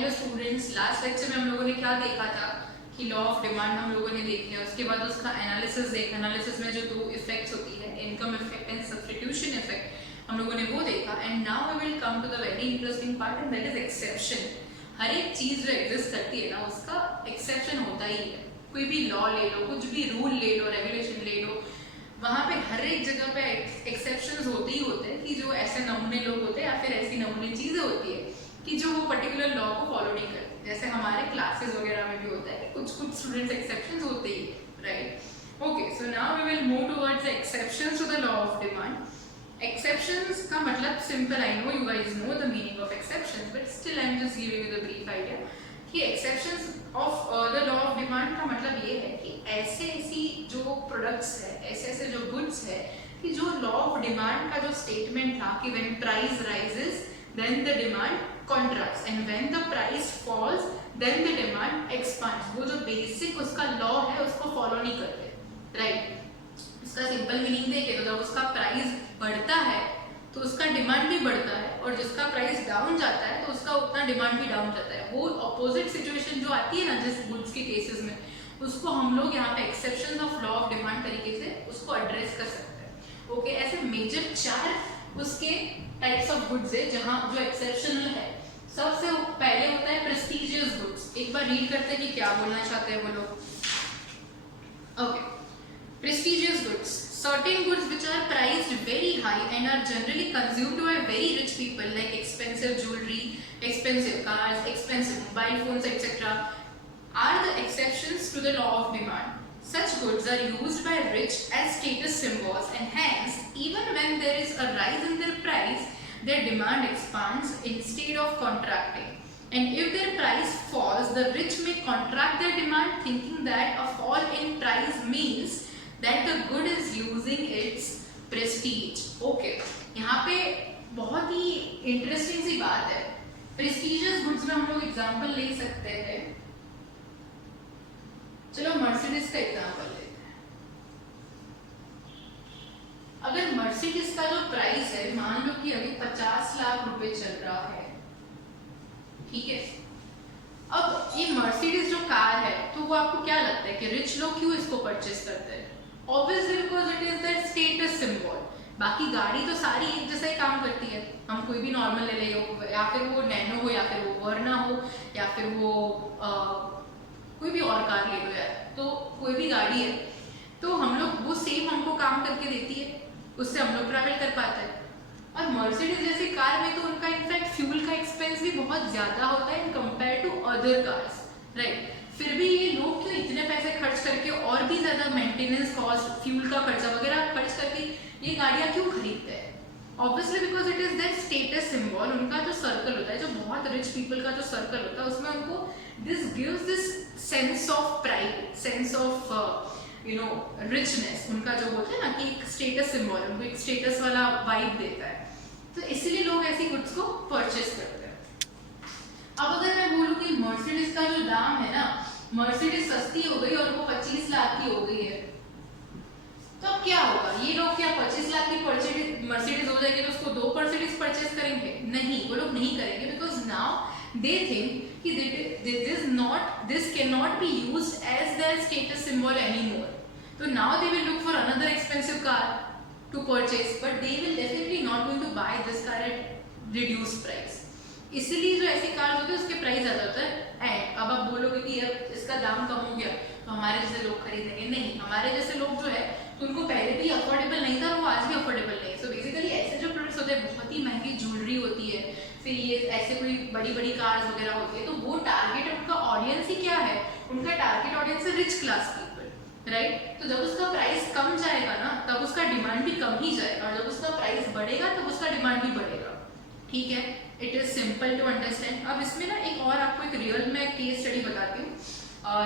Hello students, last lecture में हम लोगों ने क्या देखा था कि लॉ ऑफ डिमांड हम लोगों ने देख लिया। उसके बाद उसका एनालिसिस देखा। एनालिसिस में जो दो इफेक्ट्स होती है, income effect and substitution effect, हम लोगों ने वो देखा। And now we will come to the very interesting part and that is exception. हर एक चीज जो एग्जिस्ट करती है ना, उसका एक्सेप्शन होता ही है। कोई भी लॉ ले लो, कुछ भी रूल ले लो, रेगुलेशन ले लो, वहाँ पे हर एक जगह पे एक्सेप्शंस होते ही होते हैं कि जो ऐसे नमूने लोग होते हैं या फिर ऐसी नमूने चीज़ें होती है कि जो वो पर्टिकुलर लॉ को फॉलो नहीं करते। जैसे हमारे क्लासेस वगैरह में भी होता है कि कुछ कुछ स्टूडेंट्स एक्सेप्शंस होते ही है, right. Okay, so now we will move towards exceptions to the law of demand. Exceptions का मतलब simple, I know you guys know the meaning of exceptions, but still I am just giving you the brief idea कि exceptions of the law of demand का मतलब ये है कि ऐसे ऐसी जो प्रोडक्ट्स है, ऐसे ऐसे जो गुड्स है कि जो लॉ ऑफ डिमांड का जो स्टेटमेंट था कि when price rises then the demand contracts and when the price falls then the demand expands, वो जो बेसिक उसका लॉ है उसको फॉलो नहीं करते, राइट। इसका सिंपल मीनिंग देखें तो जब उसका प्राइस बढ़ता है तो उसका डिमांड भी बढ़ता है, और जिसका प्राइस डाउन जाता है तो उसका उतना डिमांड भी डाउन जाता है। वो अपोजिट सिचुएशन जो आती है ना जिस गुड्स के केसेस में, उसको हम लोग यहाँ पे exception of law of demand तरीके से उसको एड्रेस कर सकते हैं। ओके, ऐसे मेजर 4 उसके टाइप्स ऑफ गुड्स है जहाँ जो एक्सेप्शनल है। सबसे पहले होता है प्रेस्टिजियस गुड्स। एक बार रीड करते हैं कि क्या बोलना चाहते हैं वो लोग। Okay, prestigious goods, certain goods which are priced very high and are generally consumed by very rich people, like expensive jewelry, expensive cars, expensive mobile phones, etc., are the exceptions to the law of demand. Such goods are used by rich as status symbols, and hence even when there is a rise in their price, their demand expands instead of contracting. And if their price falls, the rich may contract their demand, thinking that a fall in price means that the good is losing its prestige. Okay, यहाँ पे बहुत ही interesting सी बात है। Prestigious goods में हम लोग example ले सकते हैं। चलो मर्सिडीज का एग्जांपल लेते हैं। अगर मर्सिडीज का जो प्राइस है, मान लो कि अभी 50 लाख रुपए चल रहा है, ठीक है। अब ये मर्सिडीज जो कार है, तो वो आपको क्या लगता है कि रिच लोग क्यों इसको परचेस करते हैं? Obviously because it is that status symbol. बाकी गाड़ी तो सारी एक जैसा ही काम करती है। हम कोई भी नॉर्मल ले ले, या फिर वो नैनो हो, या फिर वो वर्ना हो, या फिर वो कोई भी और कार ले लो यार, तो कोई भी गाड़ी है तो हम लोग वो सेम हमको काम करके देती है, उससे हम लोग ट्रैवल कर पाते हैं। और मर्सिडीज जैसी कार में तो उनका इनफैक्ट फ्यूल का एक्सपेंस भी बहुत ज़्यादा होता है in compare to other cars, right. फिर भी ये लोग क्यों इतने पैसे खर्च करके और भी ज़्यादा मेंटेनेंस कॉस्ट, फ्यूल का खर्चा वगैरह खर्च करके ये गाड़ियाँ क्यों खरीदते हैं? Obviously because it is that status symbol. उनका जो सर्कल होता है, जो बहुत रिच पीपल का जो सर्कल होता है, उसमें उनको this gives this sense of pride, sense of you know richness. उनका जो होता है ना कि एक स्टेटस सिंबल, उनको एक स्टेटस वाला वाइब देता है, तो इसीलिए लोग ऐसी गुड्स को परचेस करते हैं। अब अगर मैं बोलूँ कि मर्सिडीज का जो दाम है ना, मर्सिडीज सस्ती हो गई और वो 25 लाख की हो गई है, तो अब क्या होगा? ये लोग क्या 25 लाख की मर्सिडीज हो जाएगी तो उसको 2 मर्सिडीज परचेस करेंगे? नहीं, वो लोग नहीं करेंगे, बिकॉज नाउ दे थिंक कि this cannot be used as their status symbol anymore. तो now they will look for another expensive car to purchase, but they will definitely not going to buy this car at reduced price. इसलिए जो ऐसी car होती है उसके price ज़्यादा होता है। एंड अब आप बोलोगे कि यार इसका दाम कम हो गया तो हमारे जैसे लोग खरीदेंगे? नहीं, हमारे जैसे लोग जो है तो उनको पहले भी अफोर्डेबल नहीं था, वो आज भी अफोर्डेबल नहीं है। सो बेसिकली ऐसे जो प्रोडक्ट्स होते हैं, बहुत ही महंगी ज्वेलरी होती है, फिर ये ऐसे कोई बड़ी बड़ी कार्स वगैरह होती है, तो वो टारगेट उनका ऑडियंस ही क्या है? उनका टारगेट ऑडियंस है रिच क्लास पीपल, राइट। तो जब उसका प्राइस कम जाएगा ना, तब उसका डिमांड भी कम ही जाएगा, और जब उसका प्राइस बढ़ेगा तब उसका डिमांड भी बढ़ेगा, ठीक है। It is simple to understand. अब इसमें ना एक और आपको एक रियल में केस स्टडी बताती हूँ।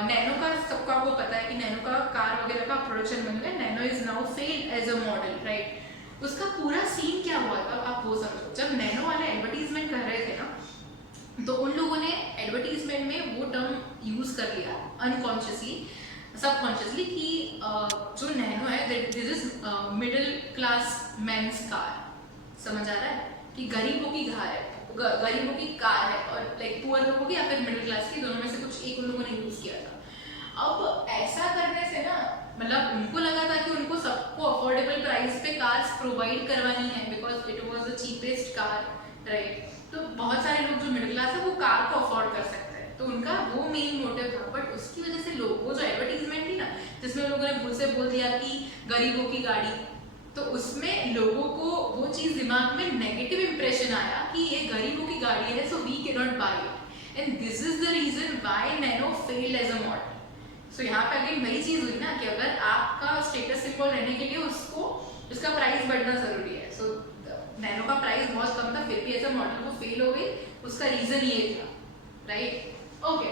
नैनो का सबको आपको पता है कि नैनो का कार वगैरह का प्रोडक्शन बन गया। Nano is now failed as a model, right. उसका पूरा सीन क्या हुआ था आप वो समझो। जब नैनो वाले एडवर्टीजमेंट कर रहे थे ना, तो उन लोगों ने एडवर्टीजमेंट में वो टर्म यूज कर लिया अनकॉन्शियसली, सबकॉन्शियसली, कि जो नैनो है this is middle class men's car. समझ आ रहा है कि गरीबों की कार है। गरीबों की कार है और लाइक पुअर लोगों की या फिर मिडिल क्लास की, दोनों में से कुछ एक उन लोगों ने यूज किया था। अब ऐसा करने से ना मतलब उनको लगा था कि उनको सबको अफोर्डेबल प्राइस पे कार्स प्रोवाइड करवानी है because it was the cheapest car, right. तो बहुत सारे लोग जो मिडिल क्लास है वो कार को अफोर्ड कर सकते हैं, तो उनका वो मेन मोटिव था। बट उसकी वजह से लोग वो जो एडवर्टीजमेंट थी ना जिसमें लोगों ने भूल से बोल दिया कि गरीबों की गाड़ी, तो उसमें लोगों को वो चीज दिमाग में नेगेटिव इंप्रेशन आया कि ये गरीबों की गाड़ी है so we cannot buy it, and this is the reason why Nano failed as a model. So यहाँ पे अगेन वही चीज हुई ना कि अगर आपका स्टेटस सिंबल रहने के लिए उसको उसका प्राइस बढ़ना जरूरी है। सो नैनो का प्राइस बहुत कम था फिर भी ऐसा मॉडल वो फेल हो गई, उसका रीजन ये था, right. Okay,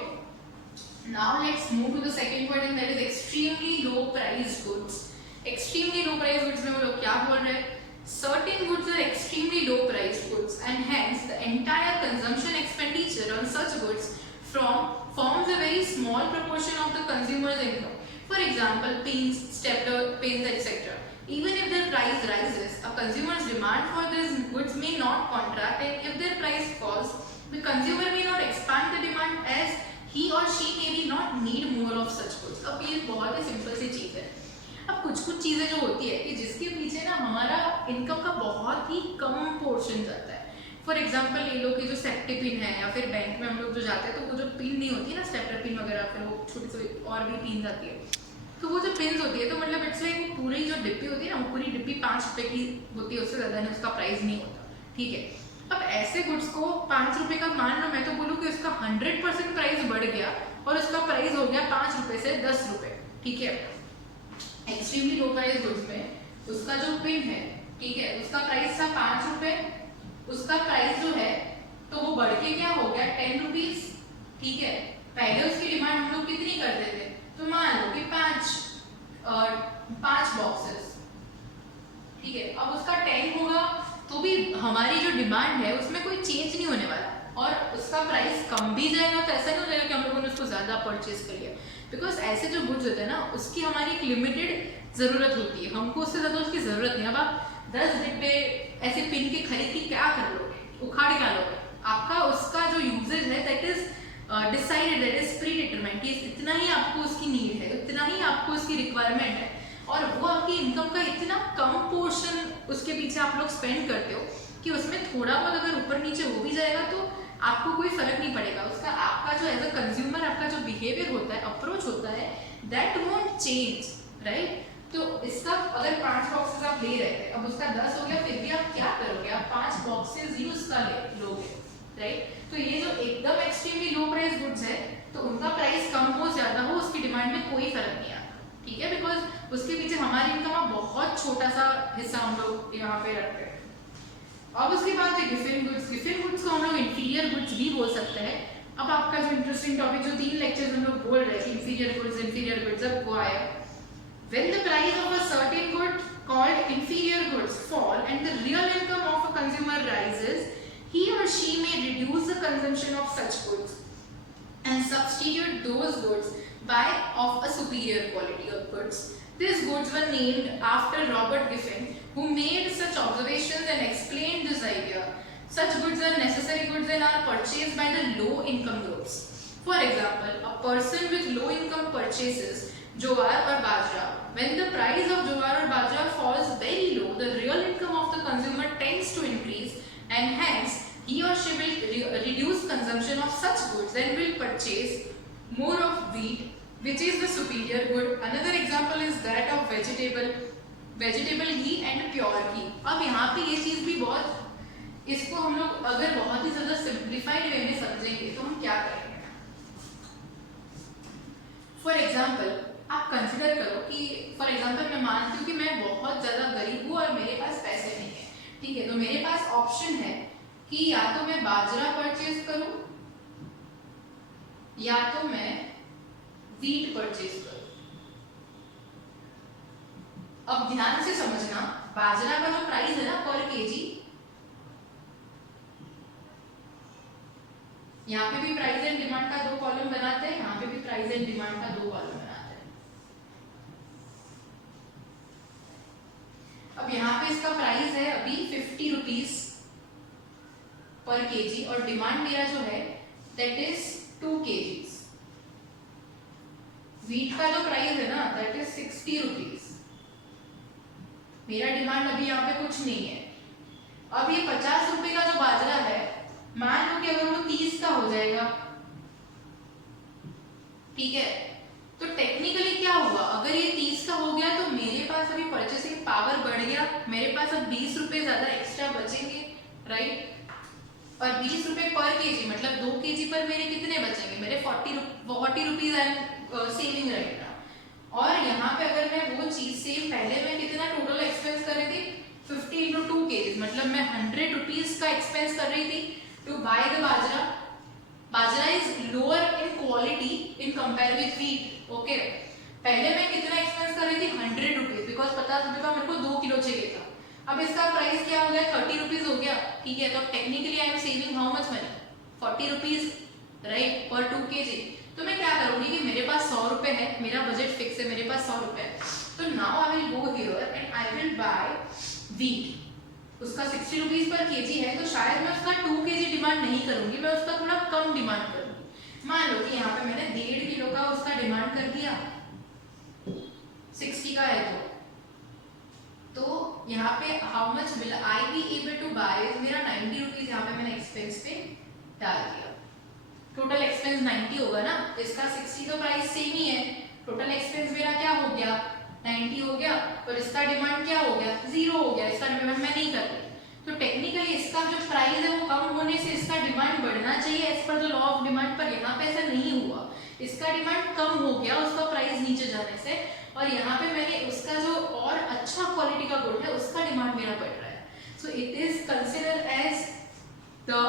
now let's move to the second point and that is extremely low price goods. Extremely low price goods में वो लोग क्या बोल रहे हैं, certain goods are extremely low price goods and hence the entire consumption expenditure on such goods forms a very small proportion of the consumer's income. For example, pens, stapler pens, etc. Even if their price rises, a consumer's demand for these goods may not contract, and if their price falls, the consumer may not expand the demand as he or she may be not need more of such goods. अब ये बहुत ही simple सी चीज है। अब कुछ कुछ चीजें जो होती है कि जिसके पीछे ना हमारा इनकम का बहुत ही कम पोर्शन जाता है। फॉर एग्जाम्पल ये लोग की जो सेफ्टी पिन है या फिर बैंक में हम लोग जो जाते हैं तो वो जो पिन नहीं होती है ना स्टेपलर पिन वगैरह, फिर वो छोटी सी और भी पिन आती है, तो वो जो पिन होती है तो मतलब इट्स लाइक वो पूरी जो डिब्बी होती है ना वो पूरी डिब्बी 5 रुपए की होती है, उससे ज़्यादा नहीं उसका प्राइस नहीं होता, ठीक है। अब ऐसे गुड्स को 5 रुपए का मान लो, मैं तो बोलूँ कि उसका 100% प्राइस बढ़ गया और उसका प्राइस हो गया 5 रुपए से 10 रुपए, ठीक है। एक्सट्रीमली लो प्राइस गुड्स में उसका जो पिन है, ठीक है, उसका प्राइस था 5 रुपए, उसका प्राइस जो है तो वो बढ़ के क्या हो गया 10 रुपीज, ठीक है। पहले उसकी डिमांड हम लोग कितनी करते थे, तो मान लो कि 5 बॉक्सेस, ठीक है। अब उसका 10 होगा तो भी हमारी जो डिमांड है उसमें कोई चेंज नहीं होने वाला और उसका प्राइस कम भी जाएगा, तो ऐसा नहीं हो जाएगा कि हम लोगों ने उसको ज्यादा परचेज कर लिया, बिकॉज ऐसे जो गुड्स होते हैं ना उसकी हमारी एक लिमिटेड जरूरत होती है, हमको उससे ज्यादा उसकी जरूरत नहीं। अब आप 10 डिब्बे ऐसे पिन के खरीद के क्या कर लोगे, उखाड़ क्या लोगे, आपका उसका जो यूजेज है that is decided, that is pre determined कि इतना ही आपको उसकी नीड है, इतना ही आपको उसकी रिक्वायरमेंट है, और वो आपकी इनकम का इतना कम पोर्शन उसके पीछे आप लोग स्पेंड करते हो कि उसमें थोड़ा बहुत अगर ऊपर नीचे हो भी जाएगा तो आपको कोई फर्क नहीं पड़ेगा, उसका आपका जो एज अ कंज्यूमर आपका जो बिहेवियर होता है, अप्रोच होता है, दैट वोंट चेंज, राइट। तो इसका अगर 5 बॉक्सेस आप ले रहे थे, अब उसका 10 हो गया, फिर भी आप क्या करोगे, आप 5 बॉक्सेस ही उसका लोगे, राइट। तो ये जो एकदम एक्सट्रीमली लो प्राइस गुड्स है तो उनका प्राइस कम हो ज्यादा हो उसकी डिमांड में कोई फर्क नहीं आता, ठीक है, बिकॉज उसके पीछे हमारी इनकम का बहुत छोटा सा हिस्सा हम लोग यहाँ पे रखते हैं। अब उसके बाद है गिफिन गुड्स। गिफिन गुड्स को हम लोग इंफीरियर गुड्स भी बोल सकते हैं। अब आपका जो इंटरेस्टिंग टॉपिक जो 3 लेक्चर्स हम लोग बोल रहे थे इंफीरियर गुड्स, अब वो आया when the price of a certain good called inferior goods fall and the real income of a consumer rises, he or she may reduce the consumption of such goods and substitute those goods by of a superior quality of goods. These goods were named after Robert Giffen, who made such observations and explained this idea. Such goods are necessary goods and are purchased by the low income groups. For example, a person with low income purchases jowar or bajra. When the price of jowar or bajra falls very low, the real income of the consumer tends to increase and hence he or she will reduce consumption of such goods and will purchase more of wheat, which is the superior good. Another example is that of vegetable ghee and pure ghee. अब यहाँ पे ये चीज भी बहुत, इसको हम लोग अगर बहुत ही ज्यादा सिंप्लीफाइड वे में समझेंगे तो हम क्या करेंगे। फॉर एग्जाम्पल आप कंसिडर करो कि फॉर एग्जाम्पल मैं मानती हूँ कि मैं बहुत ज़्यादा गरीब हूँ और मेरे पास पैसे नहीं है, ठीक है। तो मेरे पास ऑप्शन है कि या तो मैं बाजरा परचेज करूँ या तो मैं व्हीट परचेज करूँ। अब ध्यान से समझना, बाजरा का जो प्राइस है ना पर केजी, यहाँ पे भी प्राइस एंड डिमांड का 2 कॉलम बनाते हैं, यहाँ पे भी प्राइस एंड डिमांड का 2 कॉलम बनाते हैं। अब यहाँ पे इसका प्राइस है अभी 50 रुपीज पर केजी और डिमांड मेरा जो है दैट इज 2 kgs। वीट का जो प्राइस है ना दैट इज 60 रुपीज। मेरा डिमांड अभी यहाँ पे कुछ नहीं है। अब ये 50 रुपए का जो बाजरा है, मान लो कि अगर वो 30 का हो जाएगा, ठीक है, तो टेक्निकली क्या हुआ, अगर ये 30 का हो गया तो मेरे पास अभी परचेसिंग पावर बढ़ गया, मेरे पास अब 20 रुपए ज्यादा एक्स्ट्रा बचेंगे, राइट। और 20 रुपए पर केजी मतलब 2 केजी पर मेरे कितने बचेंगे, मेरे 40 rupees I am saving right now. और यहाँ पे अगर मैं वो चीज सेम पहले मैं कितना टोटल एक्सपेंस कर रही थी 50 into 2 kgs, मतलब मैं 100 रुपीज का एक्सपेंस कर रही थी to buy the bajra. Bajra is lower in quality in compare with wheat, okay. पहले मैं कितना एक्सपेंस कर रही थी 100 रुपीज, बिकॉज 50 रुपए का मेरे को 2 किलो चाहिए था। अब इसका प्राइस क्या हो गया 30 रुपीज हो गया, ठीक है। तो technically I am saving how much money 40 rupees right पर 2 kg। तो मैं क्या करूंगी कि मेरे पास 100 रुपए है, मेरा बजट फिक्स है, मेरे पास 100 रुपए है, तो now I will go here and I will buy wheat. उसका 60 रुपीज पर केजी है, तो शायद मैं उसका 2 kg डिमांड नहीं करूंगी, मैं उसका थोड़ा कम डिमांड करूंगी। मान लो कि यहाँ पे मैंने 1.5 किलो का उसका डिमांड कर दिया, 60 का है तो यहाँ पे how much will I be able to buy, मेरा 90 रुपीज यहाँ पे मैंने एक्सपेंस पे डाल दिया। टोटल एक्सपेंस 90 होगा ना, इसका 60 तो प्राइस सेम ही है, टोटल एक्सपेंस मेरा क्या हो गया 90 हो गया, और इसका डिमांड क्या हो गया 0 हो गया, इसका डिमांड मैं नहीं कर रही। तो टेक्निकली इसका जो प्राइस है वो कम होने से इसका डिमांड बढ़ना चाहिए as per the law of demand, पर यहाँ पे ऐसा नहीं हुआ, इसका डिमांड कम हो गया उसका प्राइस नीचे जाने से, और यहाँ पे मैंने उसका जो और अच्छा क्वालिटी का गुड है उसका डिमांड मेरा बढ़ रहा है। So it is consider as the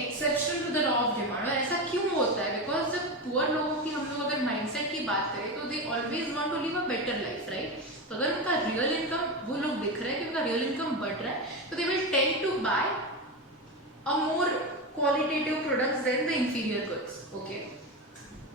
exception to the law of demand. और ऐसा क्यों होता है, बिकॉज जब पुअर लोगों की हम लोग अगर माइंडसेट की बात करें तो they always want to live a better life, right. तो अगर उनका रियल इनकम वो लोग दिख रहा है कि उनका रियल इनकम बढ़ रहा है, तो they will tend to buy a more qualitative products than the inferior goods, okay.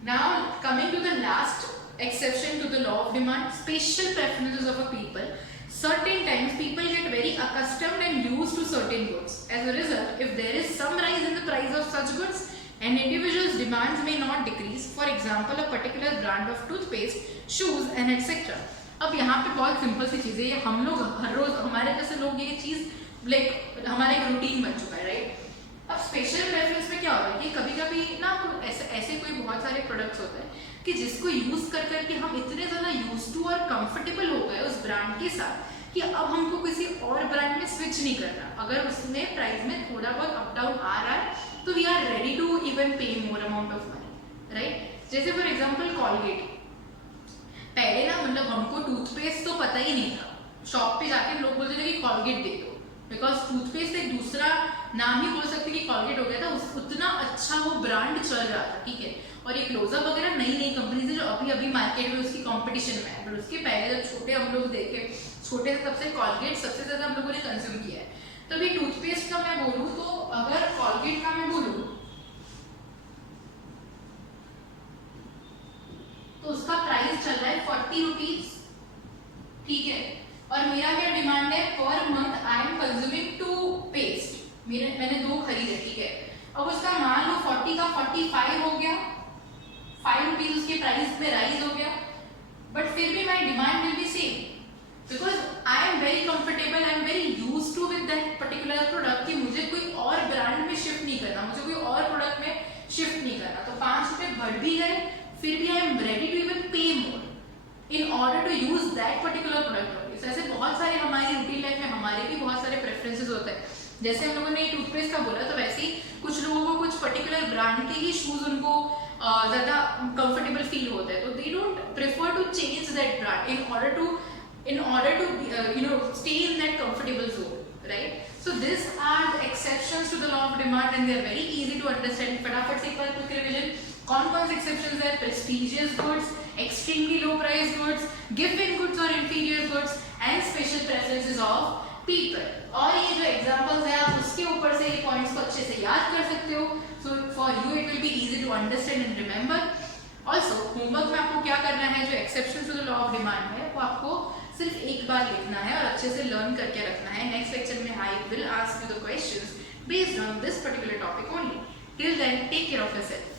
Now coming to the last exception to the law of demand, special preferences of a people. Certain times people get very accustomed and used to certain goods. As a result, if there is some rise in the price of such goods, an individual's demands may not decrease. For example, a particular brand of toothpaste, shoes and etc. अब यहाँ पे बहुत simple सी चीज़ है, ये हम लोग हर रोज हमारे जैसे लोग ये चीज़ लाइक हमारा एक रूटीन बन चुका है, राइट। अब स्पेशल प्रेफरेंस में क्या होता है कि कभी कभी ना ऐसे कोई बहुत सारे प्रोडक्ट्स होते हैं कि जिसको यूज कर करके हम इतने ज्यादा यूज टू और कंफर्टेबल हो गए उस ब्रांड के साथ कि अब हमको किसी और ब्रांड में स्विच नहीं करना। अगर उसमें प्राइस में थोड़ा बहुत अप डाउन आ रहा है तो we are ready to even pay more amount of money, right. जैसे फॉर एग्जांपल कॉलगेट, पहले ना मतलब हमको टूथपेस्ट तो पता ही नहीं था, शॉप पे जाके लोग बोलते थे कि कॉलगेट दे दो, बिकॉज टूथपेस्ट एक दूसरा नाम ही बोल सकते कि कॉलगेट हो गया था, उतना अच्छा वो ब्रांड चल रहा था, ठीक है। और ये क्लोजअप वगैरह नई नई कंपनीज है जो अभी अभी मार्केट में उसकी कंपटीशन में है, बट उसके पहले जब छोटे हम लोग देखे, छोटे से सबसे कॉलगेट सबसे ज्यादा हम लोगों ने कंज्यूम किया है। तो अभी टूथपेस्ट का मैं बोलूँ तो अगर कॉलगेट का मैं बोलूँ तो उसका प्राइस चल रहा है 40 रुपीज, ठीक है। और मेरा क्या डिमांड है, per month I am consuming 2 paste, मैंने 2 खरीदे, ठीक है। अब उसका मान लो 40 का 45 हो गया, 5 रुपीज उसके प्राइस में राइज हो गया, बट फिर भी my demand will be same because I am very comfortable, I am very used to with that particular product कि मुझे कोई और ब्रांड में शिफ्ट नहीं करना, मुझे कोई और प्रोडक्ट में शिफ्ट नहीं करना। तो 5 रुपए बढ़ भी गए, फिर भी I am ready to even pay more in order to use that particular product. ऐसे बहुत सारे हमारी रूटीन लाइफ में हमारे भी बहुत सारे प्रेफरेंसेस होते हैं। जैसे हम लोगों ने टूथपेस्ट का बोला, तो वैसे ही कुछ लोगों को कुछ पर्टिकुलर ब्रांड के ही शूज उनको ज़्यादा कंफर्टेबल फील होता है, तो they don't prefer to change that brand in order to stay in that comfortable zone, right? So these are the exceptions to the law of demand and they are very easy to understand. फटाफट से एक बार quick revision, कौन-कौन से exceptions है, prestigious goods, extremely low price goods, given goods or inferior goods and special preferences of people. और ये जो examples है आप उसके ऊपर से ये points को अच्छे से याद कर सकते हो, so for you it will be easy to understand and remember. Also homework में आपको क्या करना है, जो exceptions to the law of demand है वो आपको सिर्फ एक बार लिखना है और अच्छे से लर्न करके रखना है। नेक्स्ट लेक्चर में I will ask you the questions based on this particular topic only. Till then, take care of yourself.